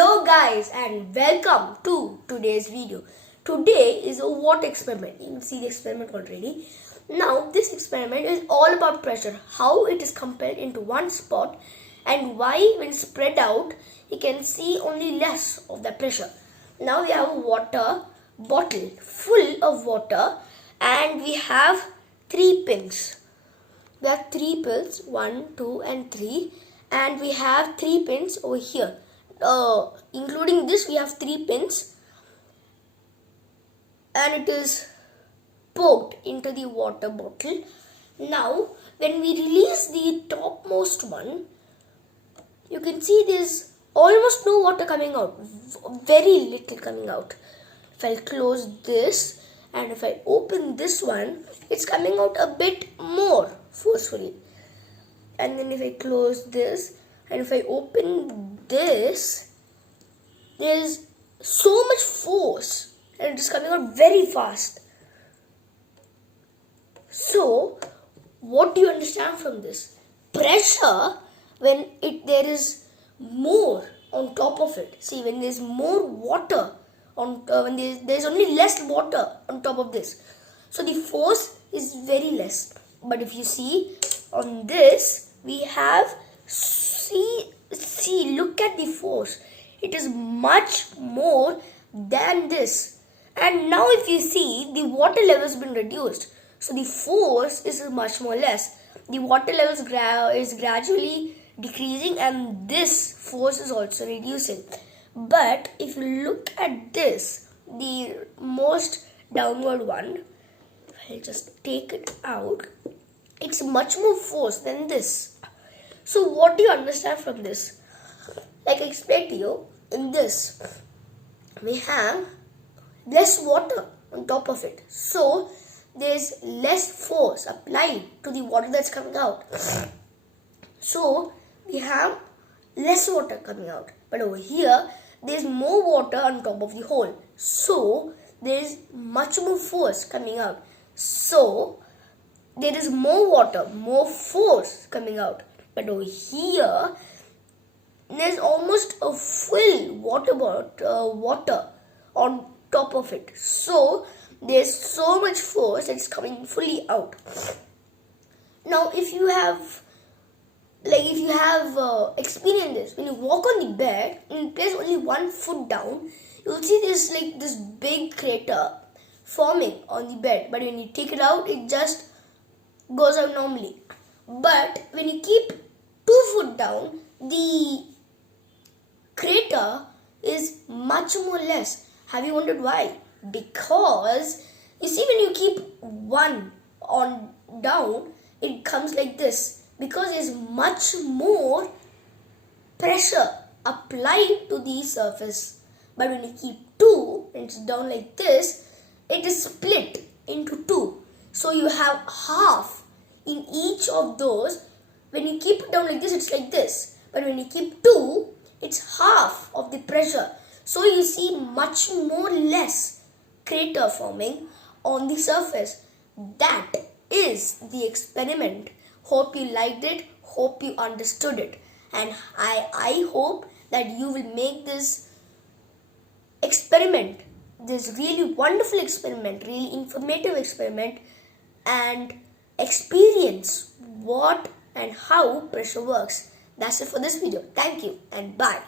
Hello guys and welcome to today's video. Today is a water experiment. You can see the experiment already. Now this experiment is all about pressure, how it is compelled into one spot and why when spread out you can see only less of the pressure. Now we have a water bottle full of water and we have 3 pins. We have 3 pins, 1, 2 and 3, and we have 3 pins over here. Including this we have 3 pins and it is poked into the water bottle. Now when we release the topmost one, you can see there's almost no water coming out, very little coming out. If I close this and if I open this one, it's coming out a bit more forcefully. And then if I close this and if I open this, there's so much force and it is coming out very fast. So what do you understand from this? Pressure, when there is more on top of it. See, when there's more water on when there's only less water on top of this, so the force is very less. But if you see on this, we have see look at the force, it is much more than this. And now if you see, the water level has been reduced, so the force is much more less. The water level is gradually decreasing and this force is also reducing. But if you look at this, the most downward one, I'll just take it out, it's much more force than this. So what do you understand from this? Like I explained to you, in this we have less water on top of it, so there's less force applied to the water that's coming out. So we have less water coming out. But over here, there's more water on top of the hole, so there's much more force coming out. So there is more water, more force coming out. But over here, there's almost a full water on top of it. So there's so much force that's coming fully out. Now, if you have experienced this, when you walk on the bed and you place only 1 foot down, you'll see this big crater forming on the bed. But when you take it out, it just goes out normally. But when you keep 2 foot down, the crater is much more less. Have you wondered why? Because you see, when you keep 1 on down, it comes like this, because there's much more pressure applied to the surface. But when you keep 2 and it's down like this, it is split into 2. So you have half in each of those. When you keep it down like this, it's like this. But when you keep 2, it's half of the pressure. So you see much more less crater forming on the surface. That is the experiment. Hope you liked it. Hope you understood it. And I hope that you will make this experiment, this really wonderful experiment, really informative experiment, and experience what and how pressure works. That's it for this video. Thank you and bye.